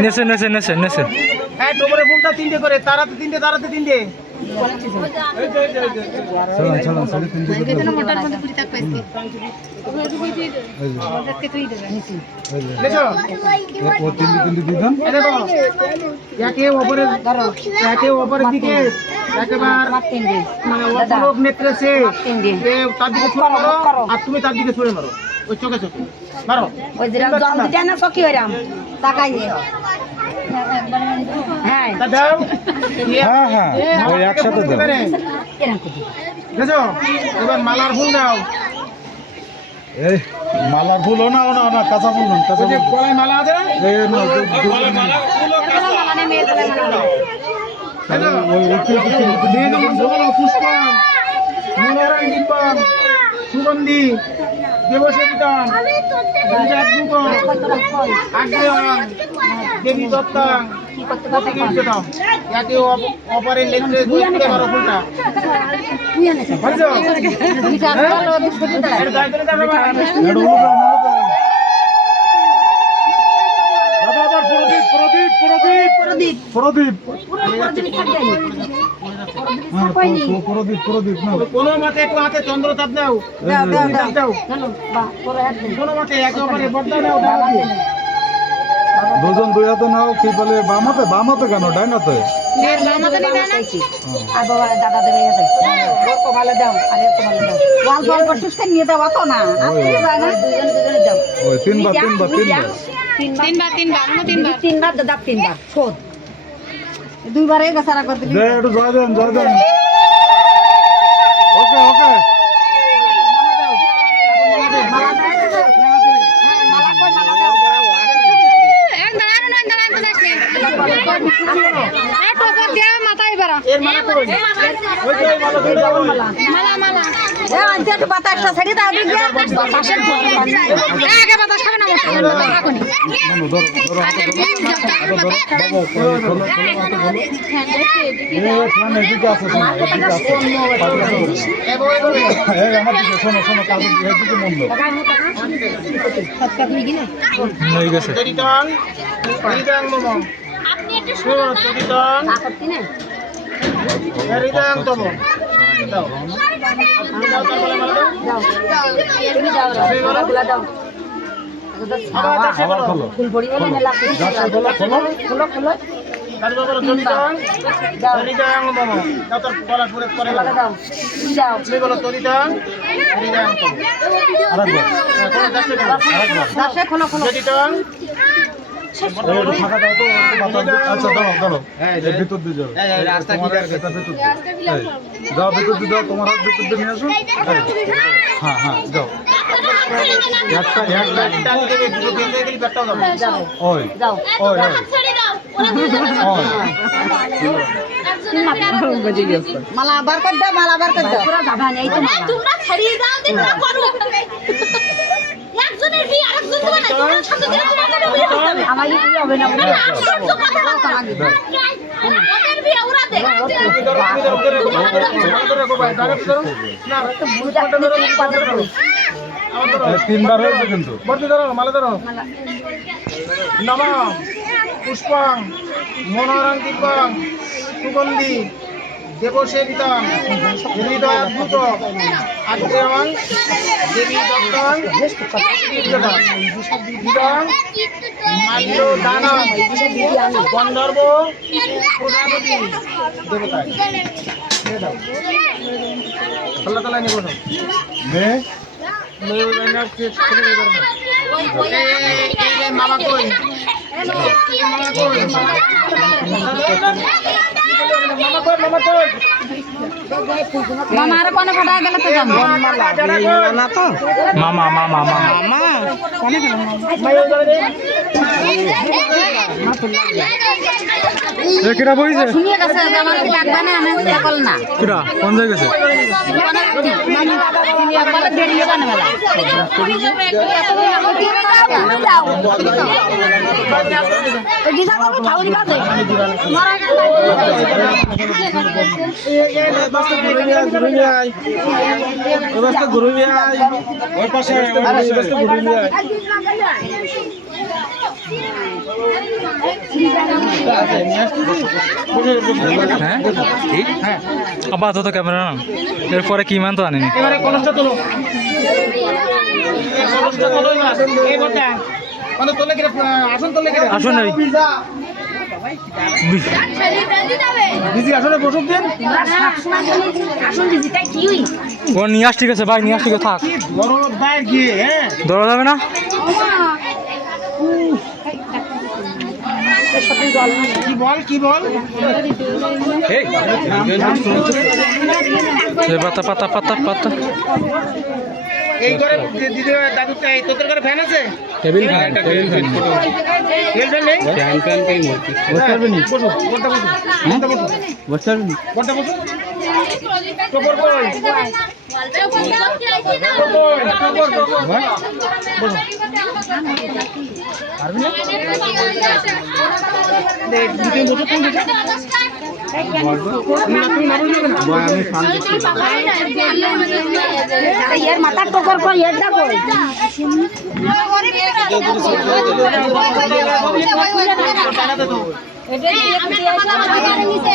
নেছে নেছে নেছে নেছে হ্যাঁ টোপরে ফুলটা তিনটে করে তারাতে তিনটে তারাতে তিনটে চলো চলো তিনটে ও তিনটে দিদাম একে ওপরের দিকে একেবারে মানে অপলোক নেত্রে সে তার দিকে ছুঁড়ে মারো আর তুমি তার দিকে ছুঁড়ে মারো ওই চোখে চোখে মারো ওই যে জল দিটা না সকি হইরাম তাকাই হ্যাঁ তা দাও হ্যাঁ হ্যাঁ ওই একসাথে দাও বুঝছো এবার মালার ফুল দাও এই মালার ফুল না না না কাঁচা ফুল না কাঁচা ওই যে ফুল গলায় মালা আছে না এই না পুষ্প মনোরম দীপম সুগন্ধি দেবসেবিতাম আগ্রেয়ং দেবী দত্তাং প্রতিকীর্তিতম একে অপরের নেত্রে ধরতে পারো ফুলটা বুঝছো প্রদীপ প্রদীপ কোনো মতে একটু হাতে চন্দ্রতাপ দাও দাও কোনো মতে একে অপরে বর্দা দাও দুজন দুই হাতে নাও কি বলে বামাতে কেন ডাইনাতে আর বাবা দাদা দেবে ভালো দাও আরে ভালো দাও ওয়াল বল পটুসকে নিয়ে দাও তো না দুজনে দাও ওই তিনবার দাদা তিনবার শোধ দুইবারে গাছারা করে দিলি একটু জয় দেন ওকে ওকে বাতাসটা ছেড়ে দাও ফুল পড়ি বলে মেলা খুলো আচ্ছা দাঁড়াও ভিতর দিয়ে যাও যাও ভিতর দিয়ে দাও তোমার হাত ভিতর দিয়ে নিয়ে আসো হ্যাঁ হ্যাঁ যাও ওই ওই মালা আবার কর দাও পুরো গাধা নেই তো মালা তোমরা ছাড়িয়ে দাও দিন না করো একজনের বিয়ে আরেকজন তো না তোমরা সাথে দিলে তোমাদের বিয়ে হবে আমার কি হবে না ওদের বিয়ে ওরা দেখে তিনবার হয়েছে কিন্তু মালা ধরো নম পুষ্পং মনোরম দীপং সুগন্ধি দেবসেবিতাম হৃদয়াদ্ভুত আগ্রেয়ং দেবী দত্তং হৃদয়ং মাল্যদানং গন্ধর্ব প্রজাপতি দেবতা আল্লাহ তাআলা নিয়ে বসো মেয়ে মামা কই মামার কোনে ফাটা গেল তো জানো না তো মামা মামা মামা কিরা বইছে শুনিয়ে গেছে আমার ডাকবা না আমি কল না কিরা কোন জায়গা গেছে বলে বেরিয়ে বানা মেলা ঘুরে হ্যাঁ আপাতত ক্যামেরা না এরপরে কি মান তো আনেনি এবারে কলসটা তোলো কলসটা তোলো এবার এই বলটা মানে তোলে কি আসন তোলে কি আসুন এই দিদি আসলে বসুক দিন আসুন দিদি তাই কি হই ও নিয়ে আস ঠিক আছে ভাই নিয়ে আস ঠিক আছে থাক কি গরম বাইরে গিয়ে হ্যাঁ ধরা যাবে না কি বল পাতা পাতা পাতা পাতা এই ঘরে দিদি দাদু এই তোদের ঘরে ফ্যান আছে table fan table fan fan নেই ফ্যান ফ্যান কই মরতি বসো কোনটা বসো কোনটা বসো বসতে পারবি কোনটা বসো টপর কই দেখ দিদি বসো কোন দিকে এর মাথা টকর কই এটা কই টাকা দে তো আমি